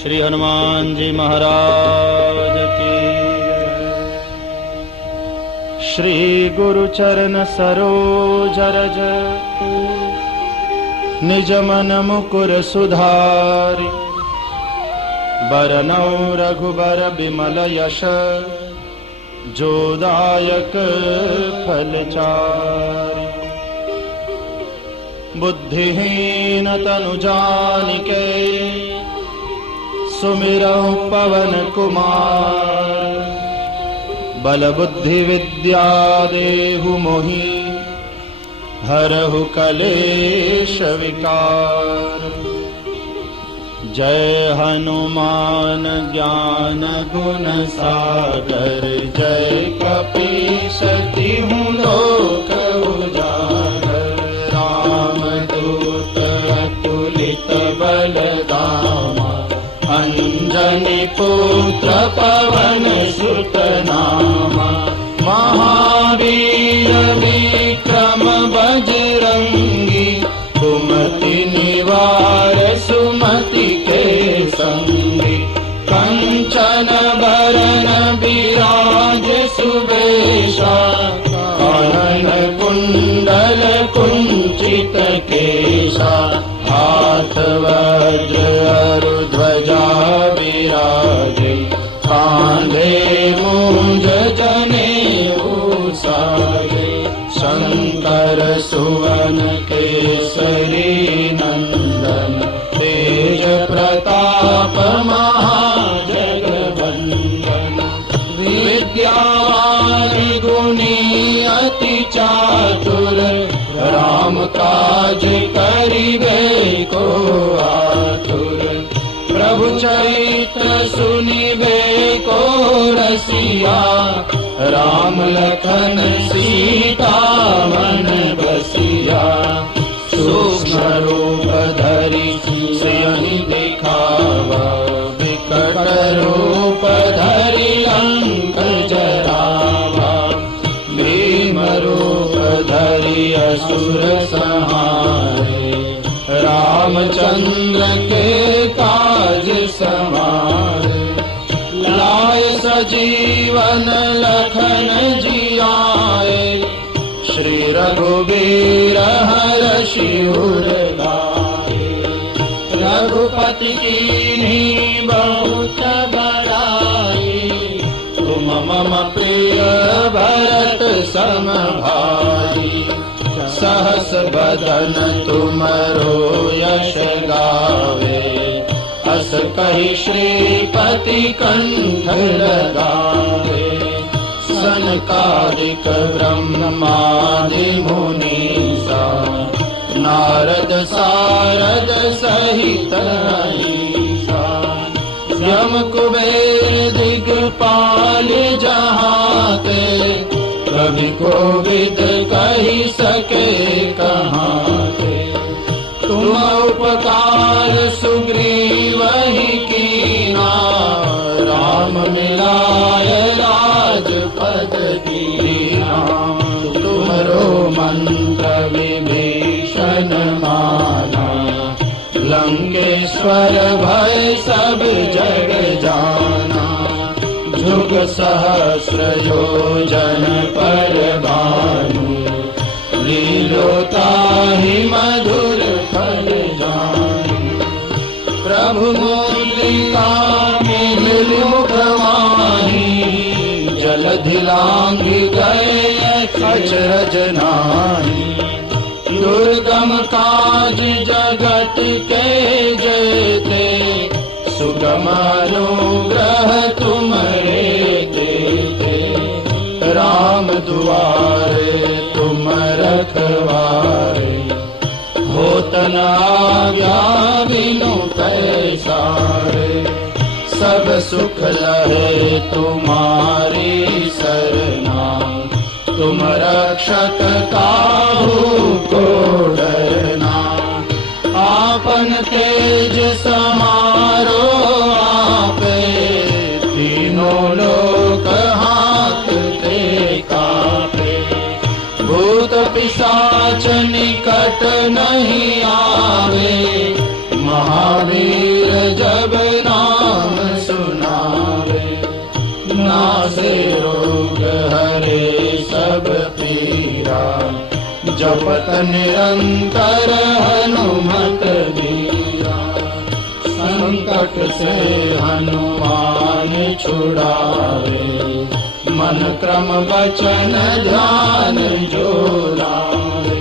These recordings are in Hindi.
श्री हनुमान जी महाराज की। श्री गुरु चरण सरोज रज निज मन मुकुर सुधारि। बरनौ रघुबर बिमल यश जोदायक फलचारि। बुद्धिहीन तनु जानिके सुमिरौ पवन कुमार। बल बुद्धि विद्या देहु मोहि हरहु कलेश विकार। जय हनुमान ज्ञान गुण सागर। जय कपीस तिहुँ लोक उजागर। रामदूत अतुलित बल धामा। अंजनी पुत्र पवन सुत नामा। महावीर विक्रम बजरंगी। कुमति निवार सुमति के संगी। कंचन बरन बिराज सुबेशा। कानन कुंडल कुंचित केशा। हाथ वज्र अरु ध्वजा विराजे। कांधे मूंज जनेऊ साजे। शंकर सुवन केसरी नंदन। तेज प्रताप महाजगवंदन। विद्यावान गुणी अति चातुर। राम काज करिबे को आतुर। प्रभु चरित्र सुनिबे को रसिया। राम लखन सीता मन बसिया। सूक्ष्म रूप धरि सियहि दिखावा। विकट रूप धरि लंक जरावा। भीम रूप धरि असुर संहारे। रामचंद्र के काज समारे। लाए सजीवन लखन जियाए। श्री रघुबीर हरषि उर लाए। रघुपति कीन्ही बहुत बड़ाई। तुम मम प्रिय भरत सम भाई। सहस बदन तुमरो यश गावे। अस कहि श्रीपति कंठ लगावे। सनकादिक ब्रह्मादि मुनीसा। नारद सारद सहित अहिसा। यम कुबेर दिगपाल जहाते। कवि कोविद कहि सके कहाते। तुम उपकार सुग्रीवहि कीना। राम मिलाए राजपद दीना। तुमरो मंत्र विभीषण माना। लंकेश्वर भय सब जग जाना। जुग सहस्र योजन पर भानु। लीलोताहि मधुर फल जानु। प्रभु मुद्रिका मिलिल मुख माहि। जलधि लांघि गए अचरज नाहि। दुर्गम काज जगत के जेते। सुगम अनुग्रह तुम्हारे देते। राम दुआरे तुम रखवारे। होत न आज्ञा बिनु पैसारे। सब सुख लहे तुम्हारी सरना। तुम रक्षक काहू को डरना। आपन तेज समारो आपे। तीनों लोक हांकते कांपे। भूत पिशाच निकट नहीं आवे। महावीर जब ना करत निरंतर हनुमत वीरा। संकट से हनुमान छुड़ावे, मन क्रम वचन ध्यान जो लावे।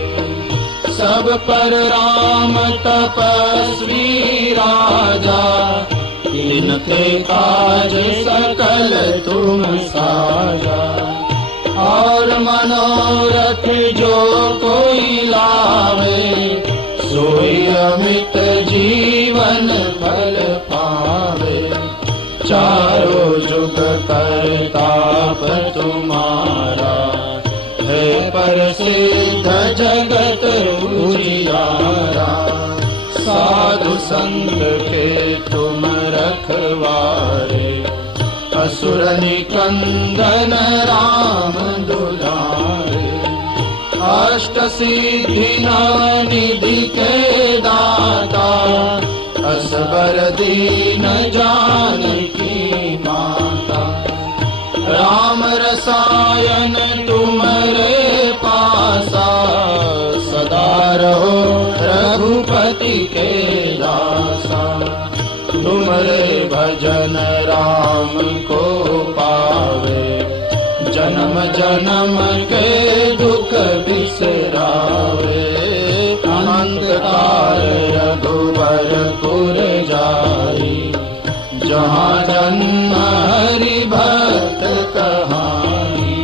सब पर राम तपस्वी राजा, इनके काज सकल तुम साजा। और मनोरथ जो कोई लावे, सोई अमित जीवन फल पावे। चारों जुग परताप तुम्हारा, है प्रसिद्ध जगत उजियारा। साधु संग के तुम रखवारे, असुर निकंदन राम दुलारे। अष्ट सिद्धि निधि के दाता, असबर दीन जानकी माता। राम रसायन तुम्हारे पासा, सदा रहो रघुपति के दासा। तुम्हारे भजन राम को पावे, जन्म जन्म के दुख बिसरावे। अनंत काल रघुवर पुर जाई, जहाँ जन्म हरि भक्त कहाई।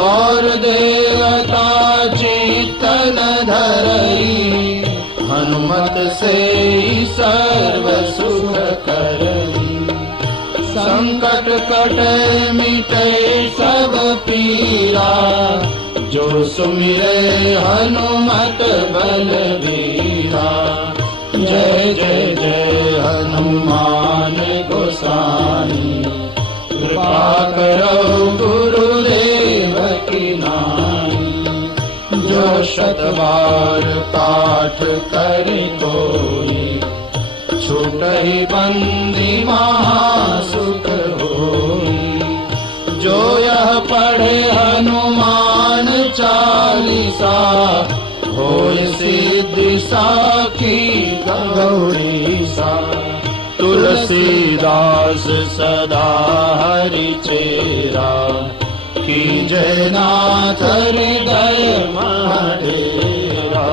और देवता चेतन धरई, हनुमत से सर्व सुख करई। संकट कटे मिटे सब पीरा, जो सुमिरे हनुमत बलवीरा। जय जय जय हनुमान गोसाई, कृपा करो गुरुदेव की नाई। जो शतवार पाठ करि कोई, छूटहि बंदी महासुख होई। जो यह पढ़े हनुमान चालीसा, होय सिद्धि साखी गौरीसा। तुलसीदास सदा हरि चेरा, कीजय नाथ हृदय महडेरा।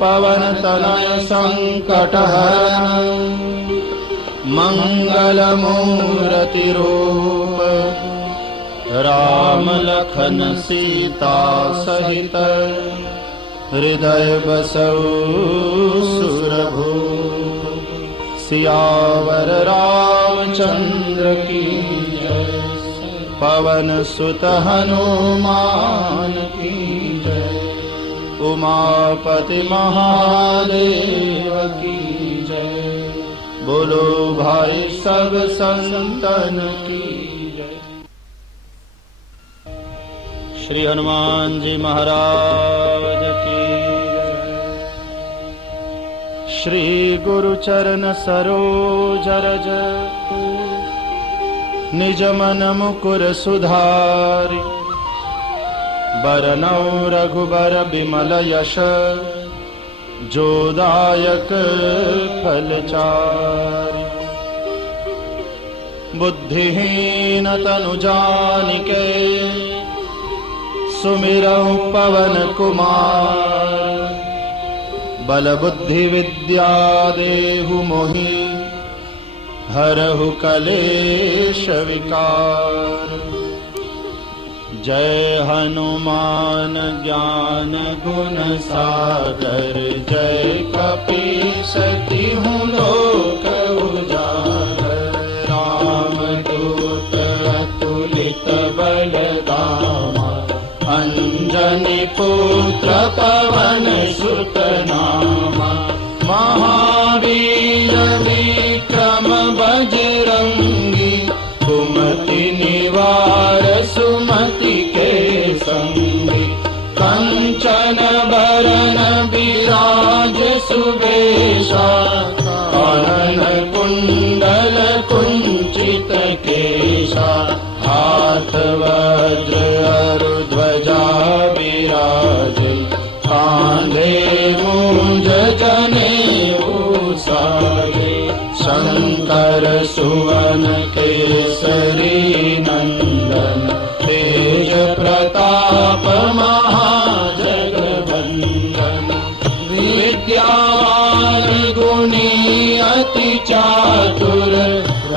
पवन तनय संकट हरण, मंगल मूर्ति रूप। राम लखन सीता सहित, हृदय बसौ सुरभूप। सियावर रामचंद्र की जय, पवन सुत हनुमान की जय। उमापति महादेव की जय। बोलो भाई सब संतन की जय। श्री हनुमान जी महाराज की जय। श्री गुरु चरण सरोज रज, निज मन मुकुर सुधारि। बरनौ रघुबर बिमल यश, जोदायक फलचारि। बुद्धिहीन तनु जानिके, सुमिरौ पवन कुमार। बल बुद्धि विद्या देहु मोहि, हरहु कलेश विकार। जय हनुमान ज्ञान गुण सागर, जय कपीस तिहु लोक उजागर। रामदूत अतुलित बल धामा, अंजनी पुत्र पवन सुत नामा। महावीर विक्रम बजरंगी, कुमति निवार सुमति के संगी। कंचन बरन विराज सुबेशा, कानन कुंडल कुंचित केशा। हाथ वज्र अरु ध्वजा विराज, अति चातुर,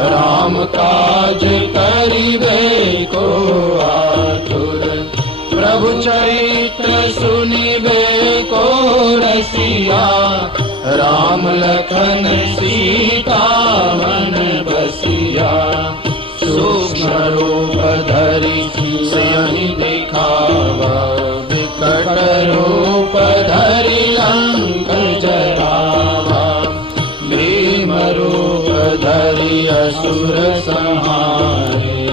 राम काज करिबे को आतुर। प्रभु चरित्र सुनिबे को रसिया, राम लखन सीता मन बसिया। सूक्ष्म रूप धरि सियहि दिखावा, विकट रूप धरि लंक जरावा। भीम रूप धरि असुर संहारे,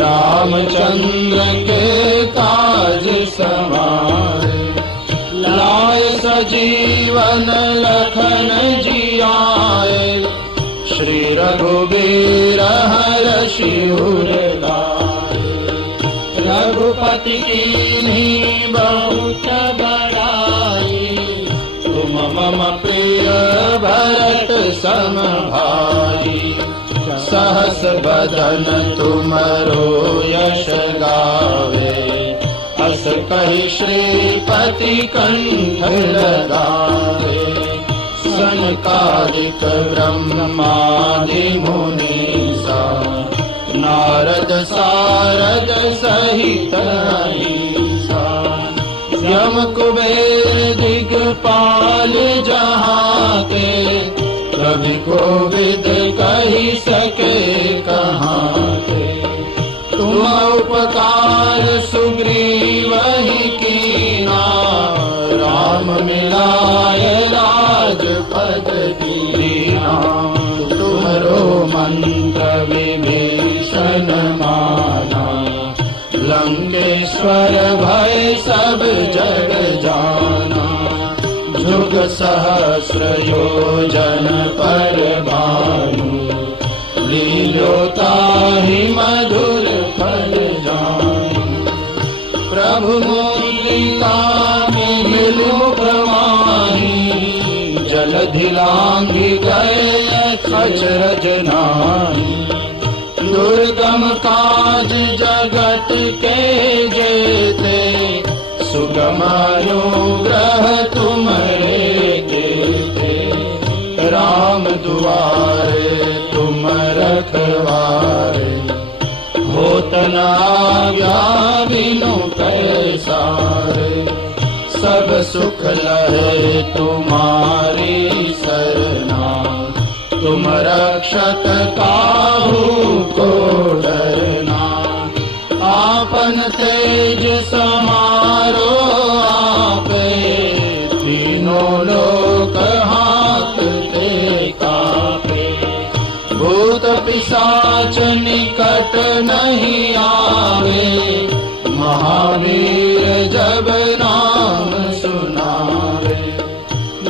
रामचंद्र के काज समारे। लाय सजीवन लखन जियाए, श्री रघुबीर हरषि उर लाए। रघुपति कीन्ही बहुत बड़ाई, तुम मम प्रिय भरत सम भाई। सहस बदन तुमरो यश गावे, अस कहि श्रीपति कंठ लगावे। सनकादिक ब्रह्मादि मुनीसा, नारद सारद सहित अहिसा। यम कुबेर दिगपाल जहाँ के, कवि कोविद कहि सके कहाँ के। तुम उपकार सुग्रीवहि कीना, राम मिलाय राजपद दीना। तुमरो मंत्र विभीषण माना, लंकेश्वर भय सब जग जाना। जुग सहस्र योजन पर भानु, लीलोताहि मधुर फल जानु। प्रभु मुद्रिका मिलु प्रमाहि, जलधि लांघि गए अचरज नाही। दुर्गम काज जगत के जेते, सुगम अनुग्रह तुम्हारे केते। राम दुआरे तुम रखवारे, होत न आज्ञा बिनु पैसारे। सब सुख लहे तुम्हारी सरना, तुम रक्षक काहू को डरना। आपन तेज समारो आपे, तीनों लोक हांकते कांपे। भूत पिशाच निकट नहीं आवे, महावीर जब नाम सुनावे।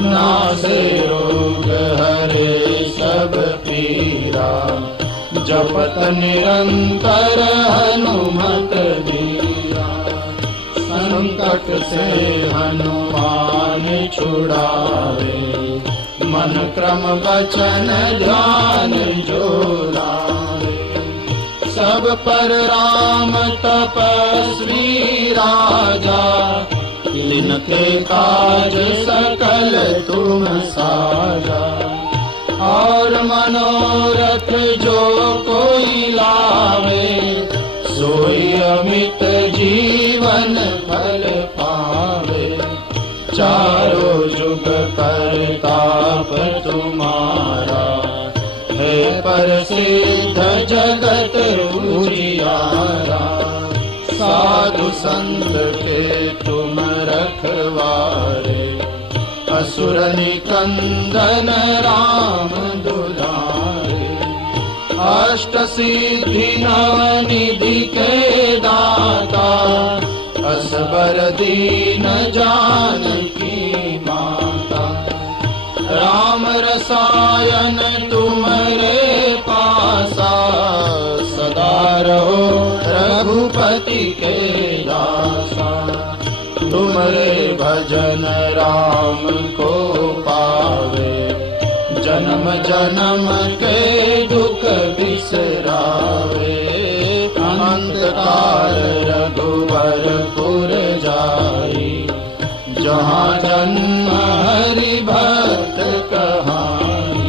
नासे रोग हरे सब पीरा, जपत निरंतर हनुमत बीरा। संकट से हनुमान छुड़ावे, मन क्रम वचन ध्यान जो लावे। सब पर राम तपस्वी राजा, तिनके काज सकल तुम साजा। और मनोरथ जो कोई लावे, सोई अमित जीवन फल पावे। चारों जुग परताप तुम्हारा, है प्रसिद्ध जगत उजियारा। साधु संत के तुम रखवारे, असुर निकंदन राम दुलारे। अष्ट सिद्धि नव निधि के दाता, असबर दीन जानकी माता। राम रसायन तुम्हारे पासा, सदा रहो रघुपति के दासा। तुम्हारे भजन राम को पावे, जन्म जन्म के दुख बिसरावे। अंत काल रघुवरपुर जाई, जहाँ जन्म हरि भक्त कहाई।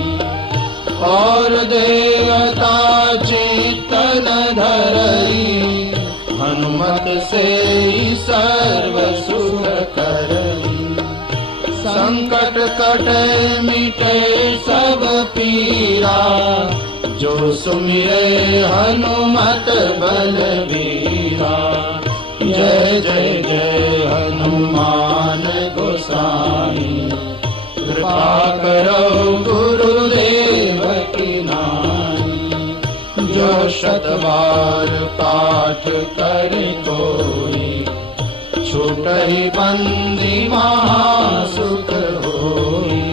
और देवता चित्तन धरई, हनुमत से सर्व सुख करई। संकट कटे मिटे सब पीरा, जो सुमिरे हनुमत बलबीरा। जय जय जय हनुमान गोसाई, कृपा करो गुरुदेव की नाई। जो शतबार पाठ कर कोई, छूटहि बंदी महासुख होई।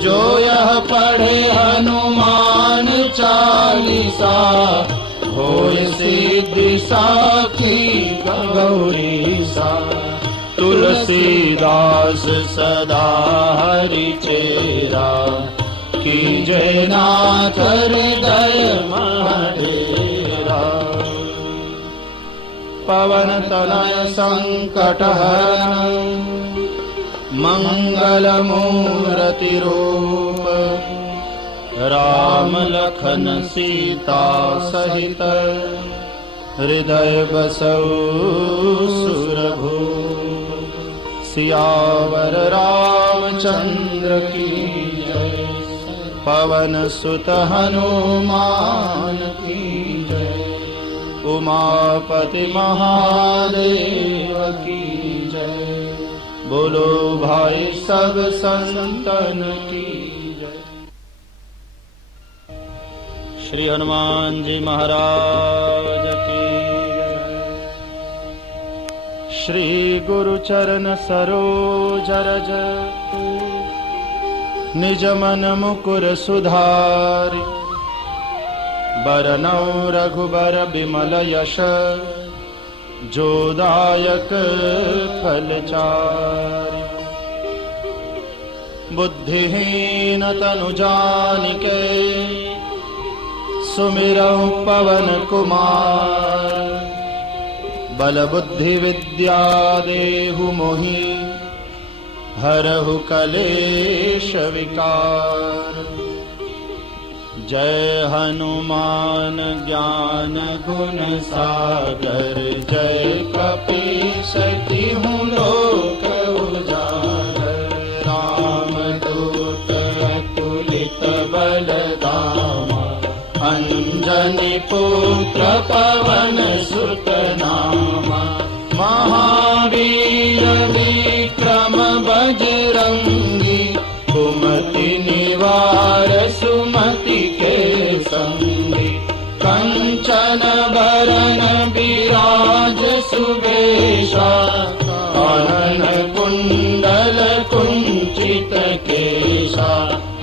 जो यह पढ़े हनुमान चालीसा, होय सिद्धि साखी गौरीसा। तुलसीदास सदा हरि चेरा, कीजय नाथ हृदय मडेरा। पवन तनय संकट हरण, मंगल मूर्ति रूप। राम लखन सीता सहित, हृदय बसौ सुरभूप। सियावर रामचंद्र की जय, पवन सुत हनुमान की जय। उमापति महादेव की जय, बोलो भाई सब संतन की जय। श्री हनुमान जी महाराज की जय। श्री गुरु चरण सरोज रज, निज मन मुकुर सुधारि। बरनौ रघुबर बिमल यश, जोदायक फलचारि। बुद्धिहीन तनु जानिके, सुमिरौ पवन कुमार। बल बुद्धि विद्या देहु मोहि, हरहु कलेश विकार। जय हनुमान ज्ञान गुण सागर, जय कपीस तिहु लोक उजागर। रामदूत अतुलित बल धामा, अंजनी पुत्र पवन सुत नामा। महावीर विक्रम बजरंगी, कुमति निवार सुमति के संगी। कंचन बरन विराज सुबेशा, कानन कुंडल कुंचित केशा।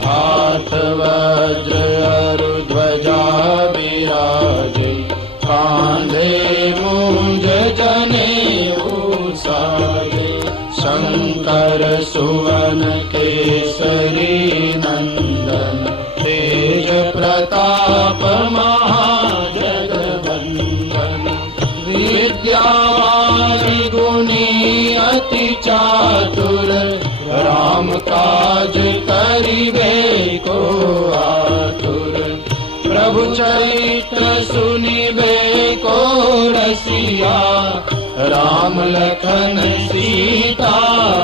हाथ वज्र अरु ध्वजा विराजे, कांधे मूंज जनेऊ साजे। शंकर सुवन केसरी नंदन, तेज प्रताप महाजगवंदन। विद्यावान गुणी अति चातुर, राम काज करिबे को आतुर। प्रभु चरित्र सुनिबे को रसिया, राम लखन सीता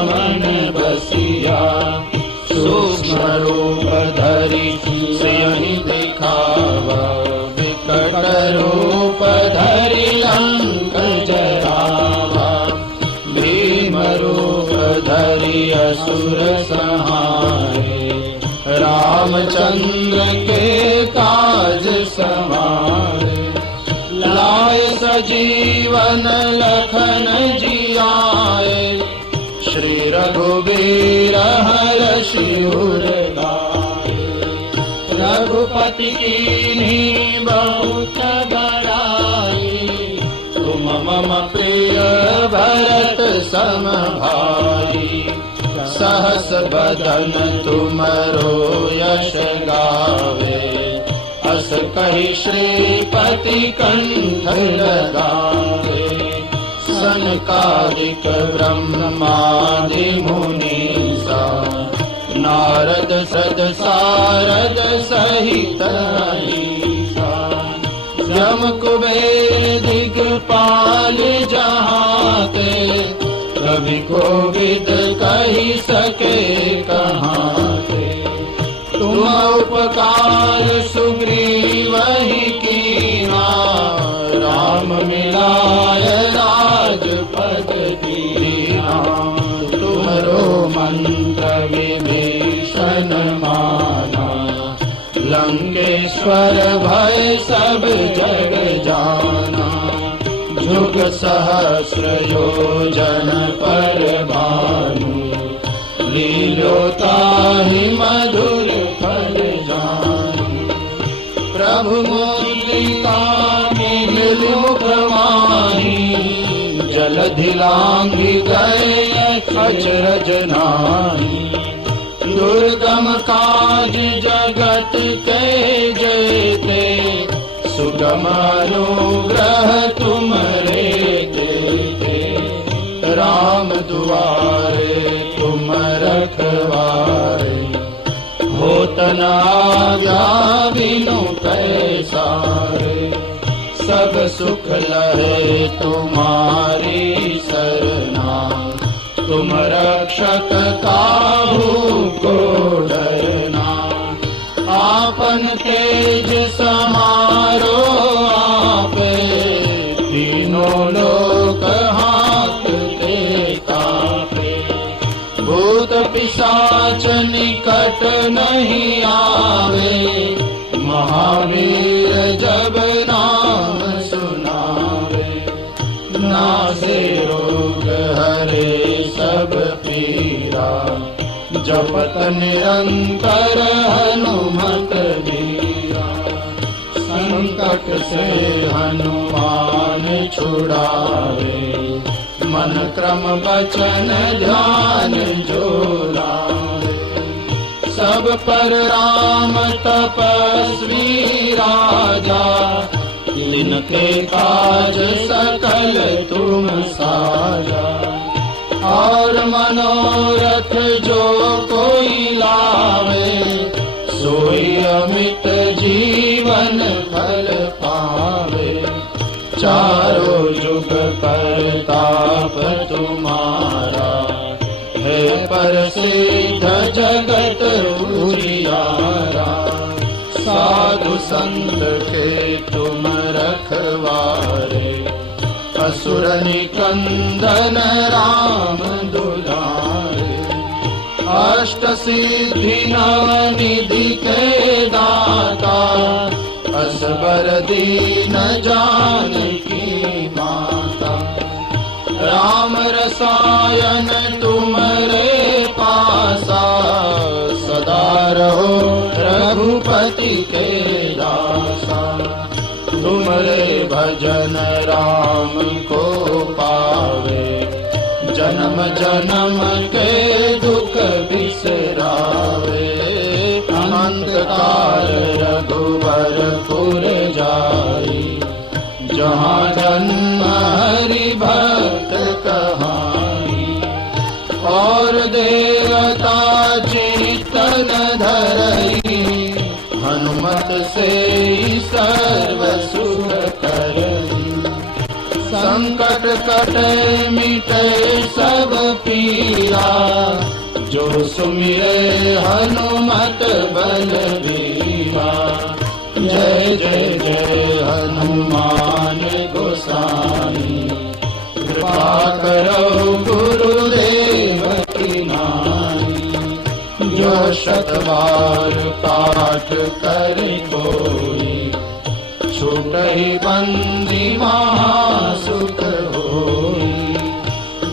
मन बसिया। सूक्ष्म रूप धरि सियहि दिखावा, विकट रूप धरि लंक जरावा। भीम रूप धरि असुर संहारे, रामचंद्र के काज समारे। लाए सजीवन लखन जियाए, श्री रघुबीर हरषि उर लाए। रघुपति कीन्ही बहुत बड़ाई, तुम मम प्रिय भरत सम भाई। सहस बदन तुमरो यश गावे, अस कहि श्रीपति कंठ लगावे। सनकादिक ब्रह्मादि मुनीसा, नारद सद सारद सहित कोविद कही सके कहाँ के। तुम उपकार सुग्रीव ही कीना, राम मिलाय राजपद दीना। तुम्हारो मंत्र विभीषण माना, लंकेश्वर भय सब जग जाना। जुग सहस्र योजन पर भानु, लीलोताहि मधुर फल जानु। प्रभु मुद्रिका मिल मुख माही, जलधि लांघि गए अचरज नाही। दुर्गम काज जगत के जेते, सुगम अनुग्रह तुमरे देते। राम दुआरे तुम रखवारे, होत न आज्ञा बिनु पैसारे। सब सुख लहे तुम्हारी सरना, तुम रक्षक काहू को डरना। आपन तेज समारो आपे, तीनों लोक हांकते कांपे। भूत पिशाच निकट नहीं आवे, महावीर जब नाम सुनावे। नासे रोग हरे सब पीरा, जपत निरंतर हनुमत वीरा। संकट से हनुमान छुड़ावे, मन क्रम वचन ध्यान जो लावे। सब पर राम तपस्वी राजा, तिनके काज सकल तुम साजा। और मनोरथ जो कोई लावे, सोई अमित जीवन फल पावे। चारों जुग परताप तुम्हारा, है प्रसिद्ध जगत उजियारा। साधु संत के तुम रखवारे, असुर निकंदन राम दुलारे। अष्ट सिद्धि नवनिधि के दाता, असबर दीन जानकी माता। राम रसायन तुमरे पासा, सदा रहो रघुपति के दासा। तुमरे भजन राम को पावे, जन्म जन्म के दुख बिसरावे। अनंत काल रघुवरपुर जाई, जहाँ जन्म हरि भक्त कहाई। और देवता चित्तन धरई, हनुमत से सर्व सुख करई। संकट कटे मिटे सब पीरा, जो सुमिरे हनुमत बलबीरा। जय जय जय हनुमान गोसाई, कृपा करो गुरुदेव की नाई। जो शतवार पाठ करि कोई, छूटहि बंदी महासुख होई।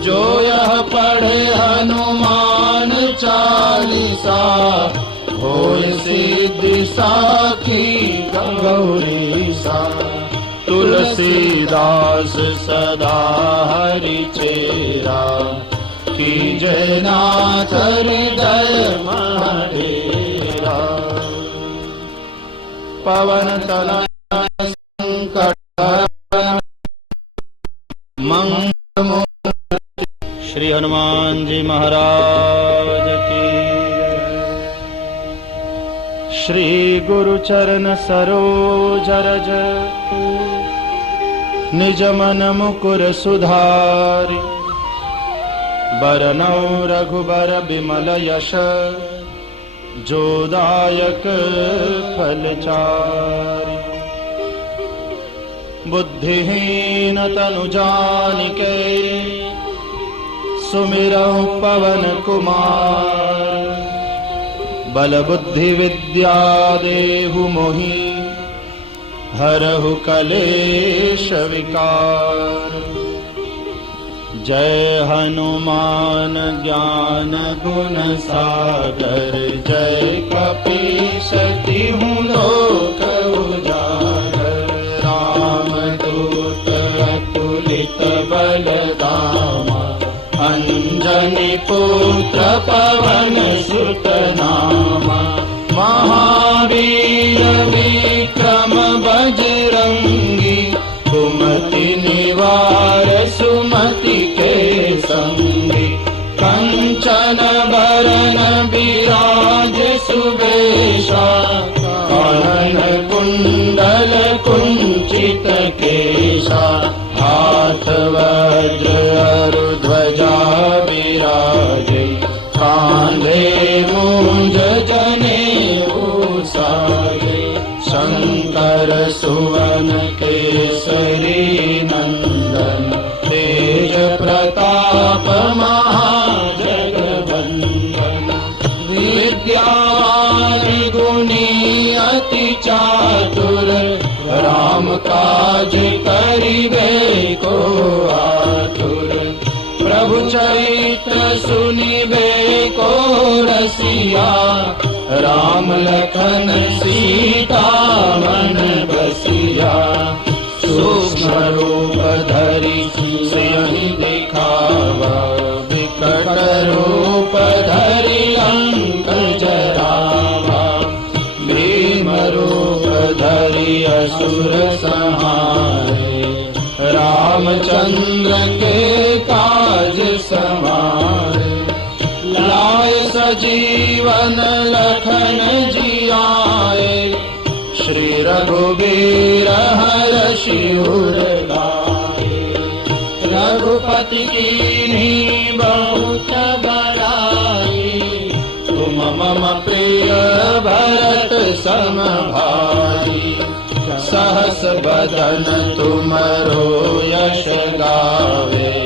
जो यह पढ़े हनुमान चालीसा, होय सिद्धि साखी गौरीसा। तुलसीदास सदा हरि चेरा, कीजय नाथ हृदय महडेरा। पवन तनय संकट मंगल। श्री हनुमान जी महाराज की। श्री गुरु चरण सरोज रज, निज मन मुकुर सुधारि। बरनौ रघुबर बिमल यश जोदायक फलचारि। बुद्धिहीन तनु जानिके सुमिरौ पवन कुमार। बल बुद्धि विद्या देहु मोहि हरहु कलेश विकार। जय हनुमान ज्ञान गुण सागर जय कपीस तिहुँ लोक उजागर। रामदूत अतुलित बल धामा अंजनी पुत्र पवन सुत नामा। महावीर विक्रम बजरंगी कुमति निवार सुमति के संगी। कंचन बरन विराज सुबेशा कानन कुंडल कुंचित केशा। हाथ वज्र अरु ध्वजा विराजे कांधे मूंज जनेऊ साजे। शंकर सुवन केसरी नंदन तेज प्रताप महाजगवंदन। विद्यावान गुणी अति चातुर राम काज करिबे को आतुर। प्रभु चरित्र सुनिबे को रसिया राम लखन सीता मन बसिया। सूक्ष्म रूप धरि सियहि दिखावा विकट रूप धरि लंक जरावा। भीम रूप धरि असुर संहारे रामचंद्र के काज समारे। लाए सजीवन लखन जियाए श्री रघुबीर हरषि उर लाए। रघुपति कीन्ही बहुत बड़ाई तुम मम प्रिय भरत सम भाई। सहस बदन तुमरो यश गावे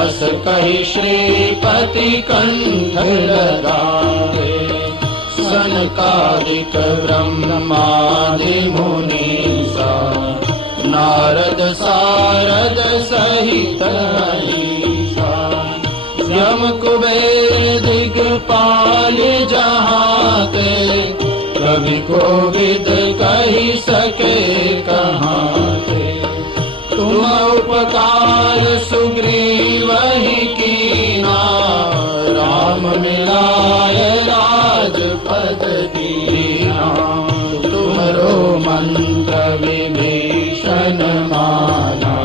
अस कहि श्रीपति कंठ लगावे। सनकादिक ब्रह्मादि मुनीसा नारद सारद सहित अहिसा। यम कुबेर दिगपाल जहाते कवि कोविद कहि सके कहाते। तुम उपकार सुग्रीवहि कीना राम मिलाय राजपद दीना। तुमरो मंत्र विभीषण माना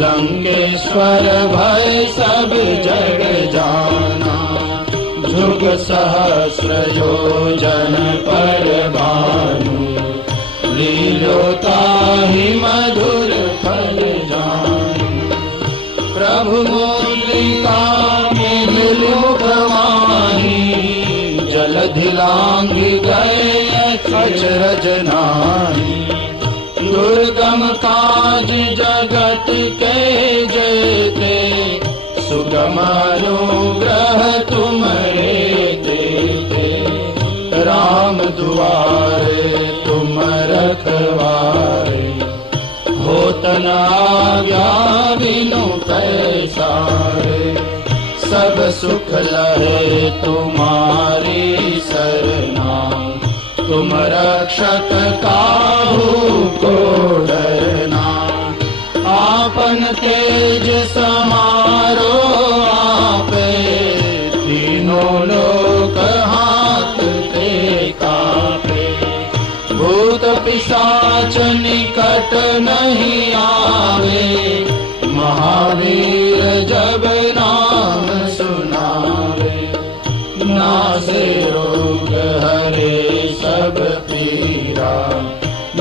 लंकेश्वर भय सब जग जाना। जुग सहस्र योजन पर भानु लीलोताहि मधुर फल जानु। प्रभु मुद्रिका मिलुक माहि जलधि लांघि गए अचरज नाहि। दुर्गम काज जगत के जेते सुगम अनुग्रह तुम्हारे देते। राम दुआरे तुम रखवारे होत न आज्ञा बिनु पैसारे। सब सुख लहे तुम्हारी सरना तुम रक्षक काहू को डरना। आपन तेज समारो आपे तीनों लोक हाथ ते कापे। भूत पिशाच निकट नहीं आवे महावीर जब नाम सुनावे। नासे रोग हरे सब पीरा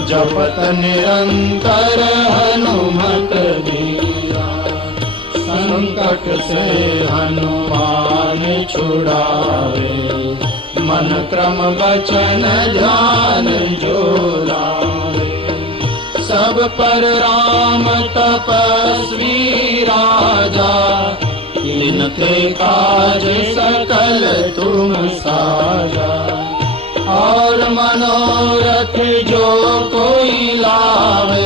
जपत निरंतर हनुमत वीरा। संत संकट से हनुमान छुड़ावे, मन क्रम वचन ध्यान जो लावे। सब पर राम तपस्वी राजा, इनके काज सकल तुम साजा। और मनोरथ जो कोई लावे,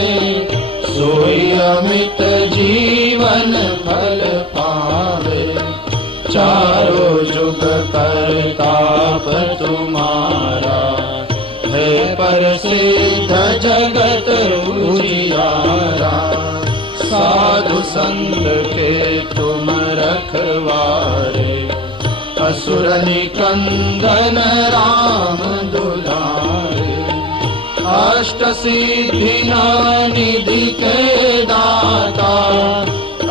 सोई अमित जीवन फल पावे। चारों जुग परताप तुम्हारा, है प्रसिद्ध जगत उजियारा। साधु संत के तुम रखवारे, असुर निकंदन राम दुलारे। अष्ट सिद्धि निधि के दाता,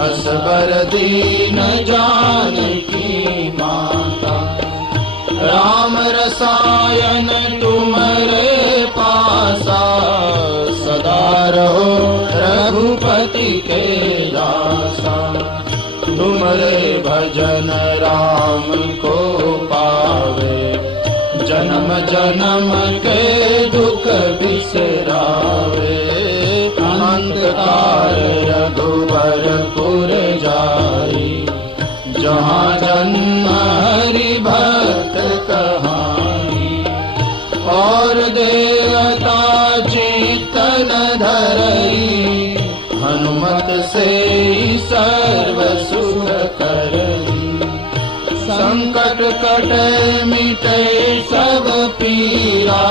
असबर दीन जानकी माता। राम रसायन तुम्हारे पासा, सदा रहो रघुपति के दासा। तुम्हारे भजन राम को पावे, जन्म जन्म के दुख बिसरावे। अंतकाल रघुवरपुर जाई, जहाँ जन्म हरि भक्त कहाई। और देवता चित्तन धरई, हनुमत से सर्व सुख करई। संकट कटे मिटे सब पीरा,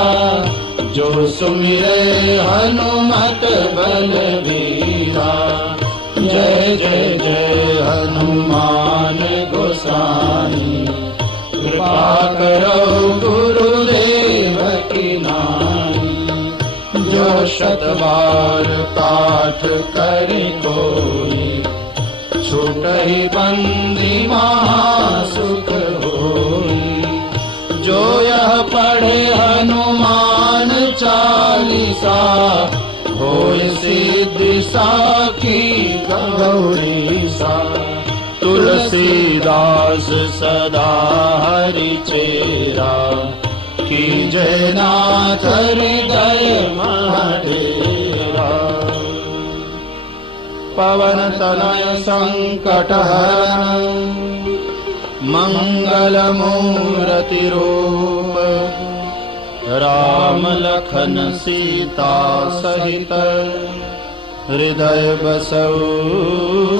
जो सुमिरे हनुमत बलवीरा। जय जय जय हनुमान गोसाई, कृपा करो गुरुदेव की नाई। जो शत बार पाठ करि कोई, छूटहि बंदी महासुख होई। जो यह पढ़े हनुमान चालीसा, होय सिद्धि साखी गौरीसा। तुलसीदास सदा हरि चेरा, कीजय नाथ हृदय महाडेरा। पवन तनय संकट हरण, मंगल मूर्ति रूप। राम लखन सीता सहित, हृदय बसौ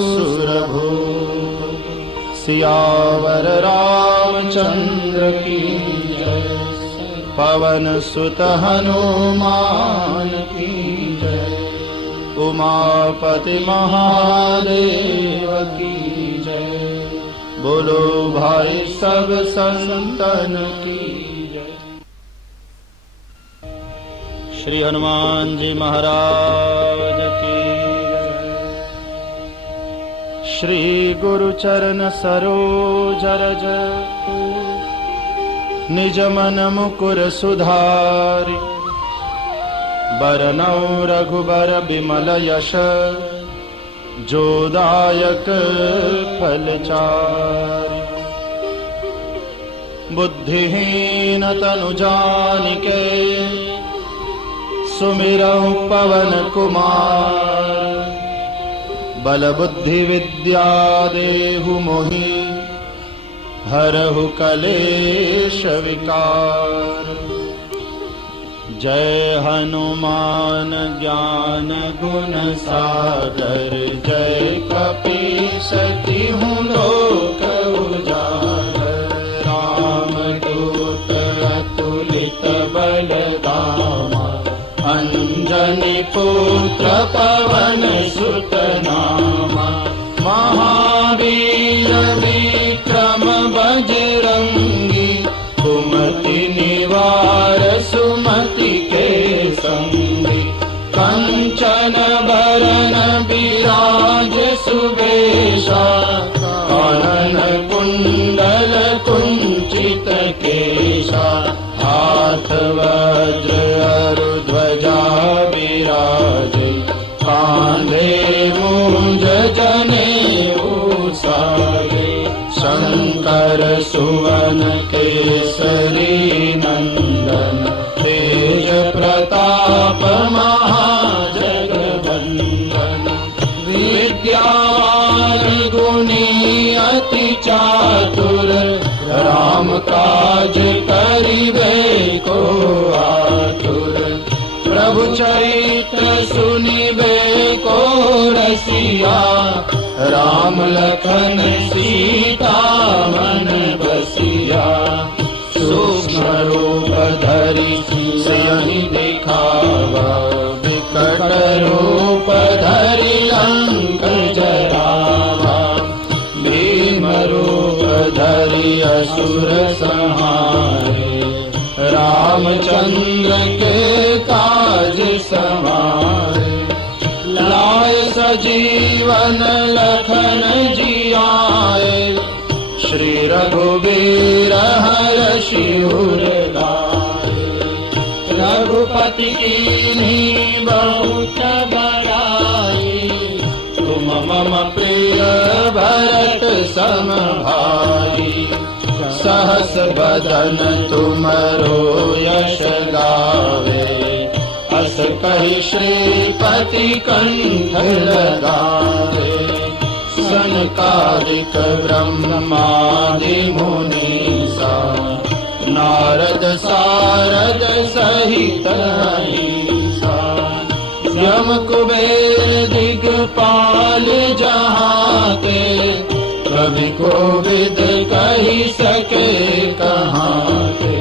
सुरभूप। सियावर रामचंद्र की जय, पवन सुत हनुमान की जय। उमापति महादेव की जय, बोलो भाई सब संतन की जय। श्री हनुमान जी महाराज की जय। श्री गुरु चरण सरोज रज, निज मन मुकुर सुधारि। बरनौ रघुबर बिमल यश, जो दायक फलचारि। बुद्धिहीन तनु जानिके, सुमिरौ पवन कुमार। बल बुद्धि विद्या देहु मोहि, हरहु कलेश विकार। जय हनुमान ज्ञान गुण सागर, जय कपीस तिहुँ लोक उजागर। रामदूत अतुलित बल धामा, अंजनी पुत्र पवन सुत नामा। महावीर विक्रम बजरंगी, कुमति निवार सुमति के संगी। कंचन बरन विराज सुबेशा, कानन कुंडल कुंचित केशा। हाथ वज्र अरु ध्वजा विराजे, कांधे मूंज जनेऊ साजे। प्रताप महाजगवंदन विद्यावान गुणी अति चातुर राम काज करिबे को आतुर प्रभु चरित्र सुनिबे को रसिया राम लखन सीता मन बसिया सूक्ष्म रूप धरि सियहि दिखावा विकट रूप धरि लंक जरावा भीम रूप धरि असुर संहारे रामचंद्र के काज सवारे लाए सजीवन लखन जियाए श्री रघुबीर हरषि उर लाए रघुपति कीन्ही बहुत बड़ाई तुम मम प्रिय भरत सम भाई सहस बदन तुमरो यश गावे अस कहि श्रीपति कंठ लगावे सनकादिक ब्रह्मादि मुनीसा नारद सारद सहित अहिसा यम कुबेर दिगपाल जहाँ के कवि कोविद कही सके कहाँ के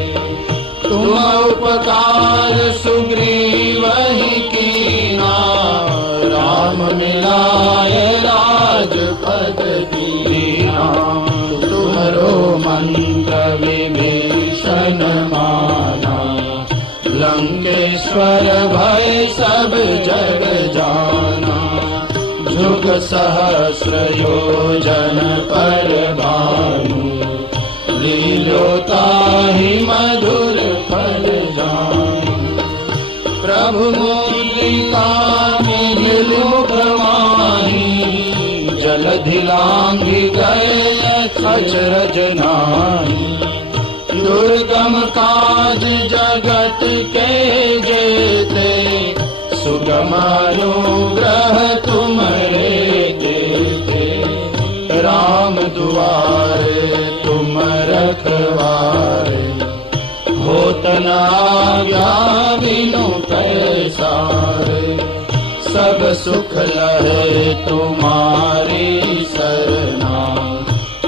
तुम उपकार सुग्रीवहि कीना राम मिलाए राजपद दीना तुमरो मंत्र विभीषण माना लंकेश्वर भय सब जग जाना जुग सहस्र योजन पर भानु लीलोताहि मधुर फल जानु प्रभु मुद्रिका मिलिल मुख माही जलधि लांघि गए अचरज नाही दुर्गम काज जगत के जेते सुगम अनुग्रह तुमरे देते राम दुआरे तुम रखवारे होत न आज्ञा बिनु पैसारे सब सुख लहे तुम्हारी सरना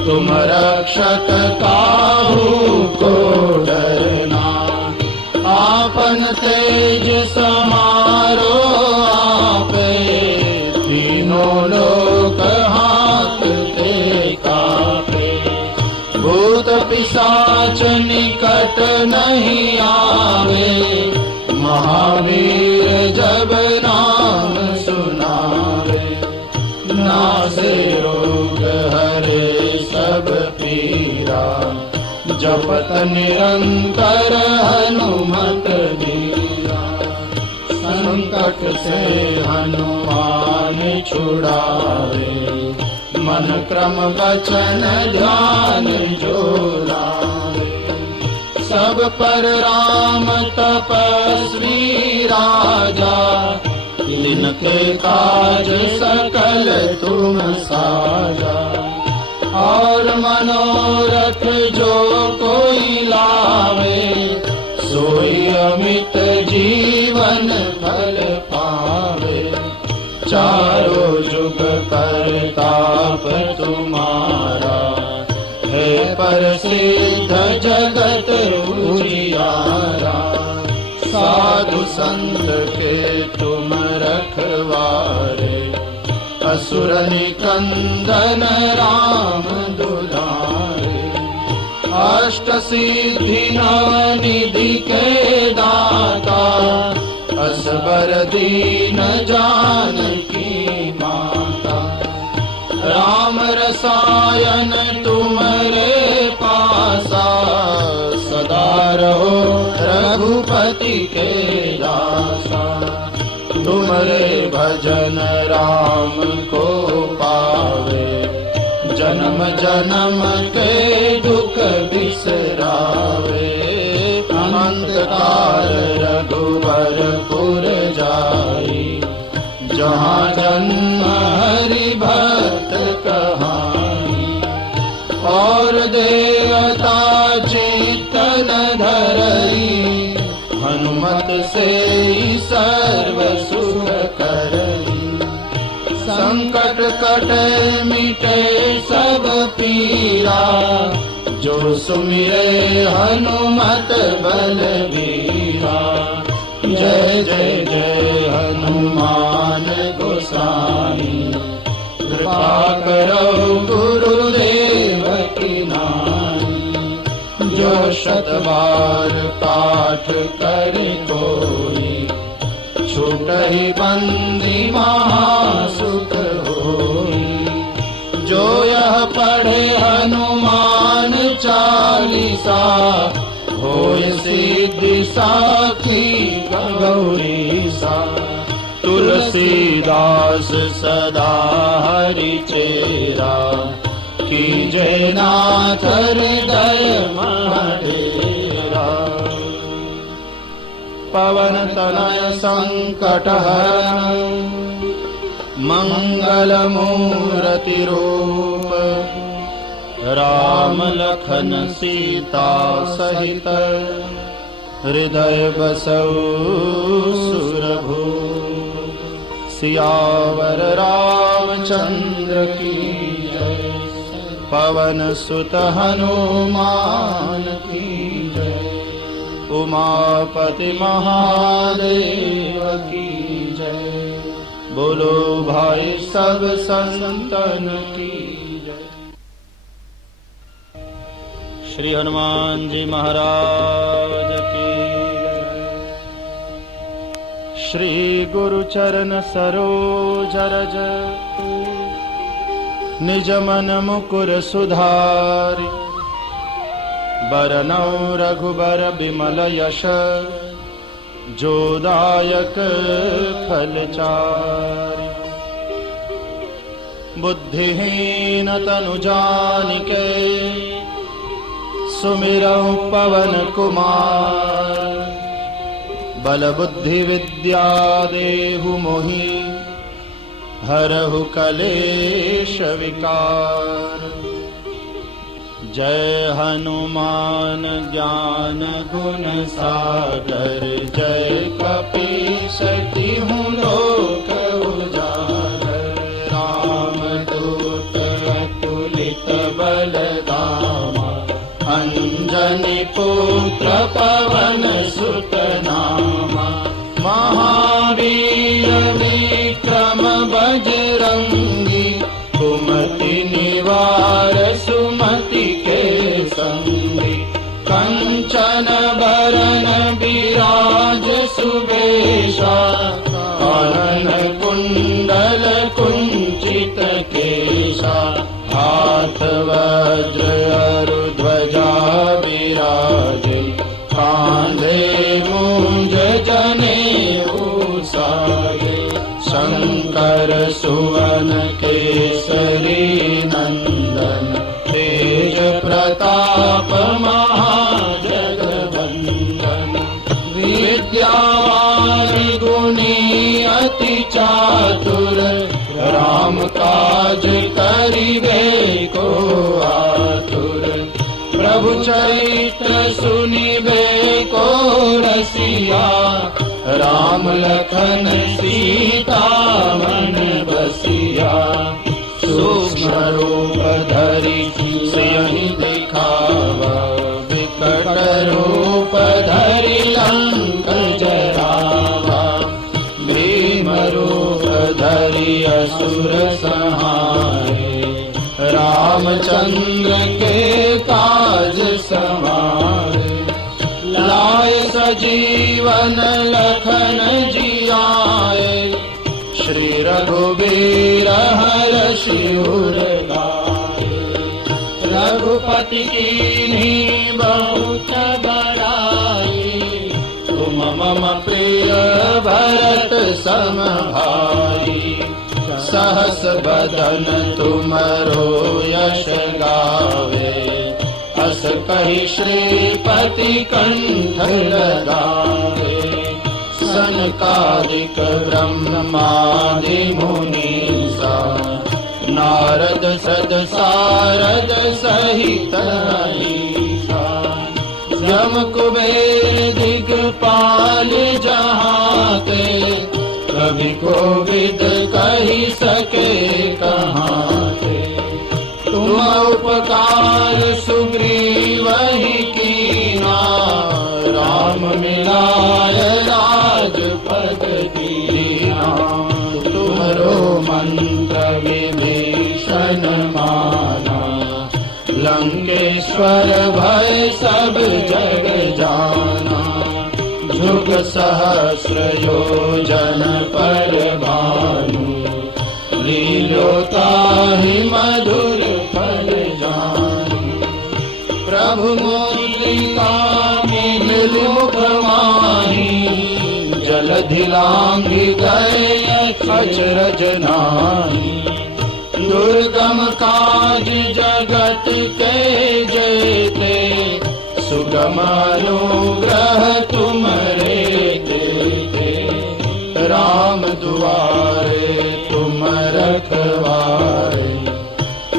तुम रक्षक काहू को डरना आपन तेज समारो आपे तीनों लोक हाथ ते कापे भूत पिशाच निकट नहीं आवे महावीर जब नाम सुनावे नासे रोग हरे सब पीरा जपत निरंतर हनुमत वीरा संकट से हनुमान छुड़ावे मन क्रम वचन ध्यान जो लावे सब पर राम तपस्वी राजा इनके काज सकल तुम साजा और मनोरथ जो कोई लावे सोई अमित जीवन फल पावे चारों जुग परताप तुम्हारा है प्रसिद्ध जगत उजियारा साधु संत के तुम रखवारे असुर निकंदन राम दुलारे अष्ट सिद्धि नवनिधि के दाता असबर दीन जानकी माता राम रसायन तुम्हारे पासा सदा रहो रघुपति के दासा तुम्हारे भजन राम को पावे जन्म जन्म के दुख बिसरावे अनंत काल रघुवर पुर सर्व सुख करई। संकट कटे मिटे सब पीरा, जो सुमिरे हनुमत बलबीरा। जय जय जय हनुमान गोसाई, कृपा करो गुरुदेव की नाई। जो शत बार पाठ करि कोई, छूटहि बंदी महासुख होई। जो यह पढ़े हनुमान चालीसा, होय सिद्धि साखी गौरीसा। तुलसीदास सदा हरि चेरा, कीजय नाथ हृदय मडेरा। पवन तनय संकट हरण, मंगल मूर्ति रूप। राम लखन सीता सहित, हृदय बसौ सुरभूप। सियावर रामचंद्र की जय, पवन सुत हनुमान की जय। उमापति महादेव की जय। बोलो भाई सब संतन की जय। श्री हनुमान जी महाराज की जय। श्री गुरु चरण सरोज रज, निज मन मुकुर सुधारि। बरनौ रघुबर बिमल यश, जोदायक फलचारि। बुद्धिहीन तनु जानिके, सुमिरौ पवन कुमार। बल बुद्धि विद्या देहु मोहि, हरहु कलेश विकार। जय हनुमान ज्ञान गुण सागर, जय कपीस तिहुँ लोक उजागर। रामदूत अतुलित बल धामा, अंजनी पुत्र पवन सुत नामा। महावीर विक्रम बजरंगी, कुमति निवार सुमति के संगी। कंचन बरन बिराज सुबेशा, कानन कुंडल कुंचित केशा। हाथ वज्र अरु ध्वजा विराजे, कांधे मूंज जनेऊ साजे। शंकर सुवन केसरी नंदन, तेज प्रताप महाजगवंदन। विद्यावान गुणी अति चातुर, राम काज करिबे को आतुर। प्रभु चरित्र सुनिबे को रसिया, राम लखन सीता मन बसिया। सूक्ष्म रूप धरि सियहि दिखावा, विकट रूप धरि लंक जरावा। भीम रूप धरि असुर संहारे, रामचंद्र के काज समारे। लाए सजीवन लखन जियाए, श्री रघुबीर हरषि उर लाए। रघुपति कीन्ही बहुत बड़ाई, तुम मम प्रिय भरत सम भाई। सहस बदन तुमरो यश गावे, अस कहि श्रीपति कंठ लगावे। सनकादिक ब्रह्मादि मुनीसा, नारद सद सारद सहित अहिसा। ब्रह्म कुबेर दिगपाल जहाँ ते, कभी कोविद कही सके कहाँ ते। तुम उपकार सुग्रीव ही कीना, राम मिलाय राजपद दीना। तुम्हारो मंत्र विभीषण माना, लंकेश्वर भय सब जग जाना। जुग सहस्र योजन पर भानु, लीलोताहि मधुर फल जानु। प्रभु मुद्रिका मिल मुख माही, जलधि लांघि गए अचरज नाही। दुर्गम काज जगत के जेते, सुगम अनुग्रह तुम्हारे देते। राम दुआरे तुम रखवारे,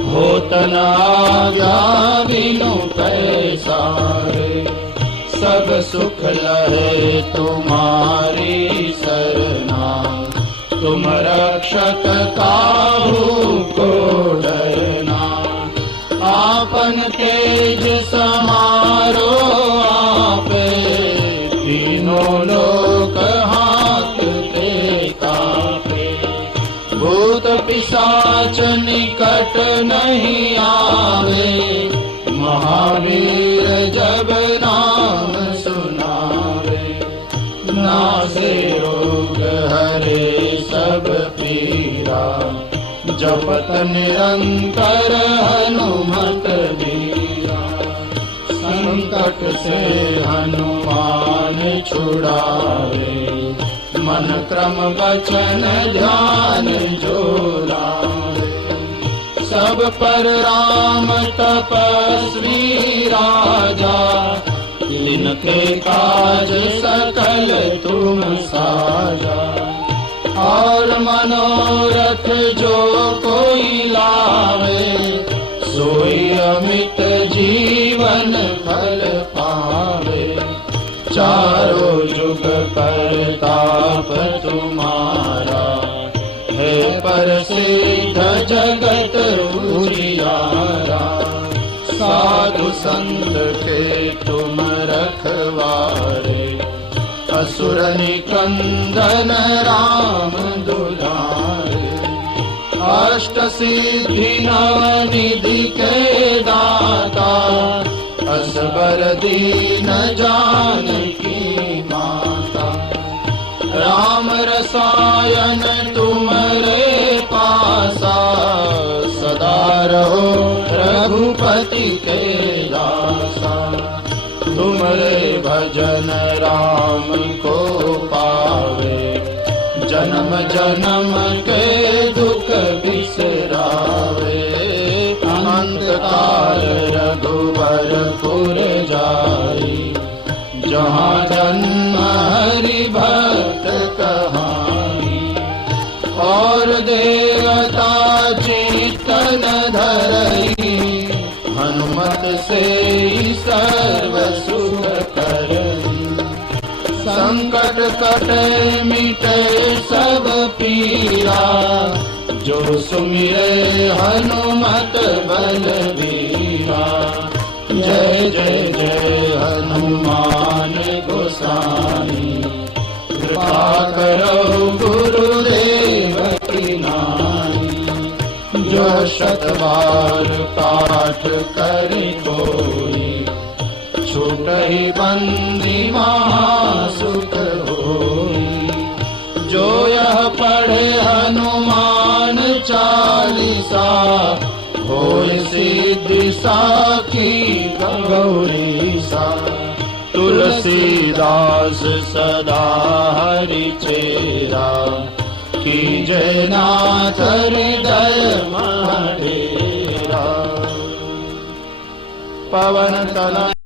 होत न आज्ञा बिनु पैसारे। सब सुख लहे तुम्हारी सरना, तुम रक्षक काहू को डरना। आपन तेज समारो आपे, तीनों लोक हांकते कांपे। भूत पिशाच निकट नहीं आवे, महावीर जब नाम सुनावे। नासे रोग हरे सब पीरा, जपत निरंतर हनुमत बीरा। संकट से हनुमान छुड़ावे, मन क्रम वचन ध्यान जो लावे। सब पर राम तपस्वी राजा, तिनके काज सकल तुम साजा। और मनोरथ जो कोई लावे, सोई अमित जीवन फल पावे। चारों जुग परताप तुम्हारा, है प्रसिद्ध जगत उजियारा। साधु संत के तुम रखवारे, असुर निकंदन राम दुलारे। अष्ट सिद्धि नवनिधि के दाता, असबर दीन जानकी माता। राम रसायन तुम्हारे पासा, सदा रहो रघुपति के दासा। तुम्हारे भजन राम को पावे, जन्म जन्म के दुख बिसरावे। अनंत काल रघुबरपुर जाई, जहाँ जन्म हरि भक्त कहाई। और देवता चितन धरई, हनुमत से सर्व सुख करई। संकट कटे मिटे सब पीरा, जो सुमिरे हनुमत बलबीरा। जय जय जय हनुमान गोसाई, कृपा करो गुरुदेव की नाई। जो शत बार पाठ करि कोई, छूटहि बंदी महासुख होई। जो यह पढ़े हनुमान चालीसा, होय सिद्धि साखी गौरीसा। तुलसीदास सदा हरि चेरा, कीजय नाथ हृदय मढ़ेरा। पवन तनय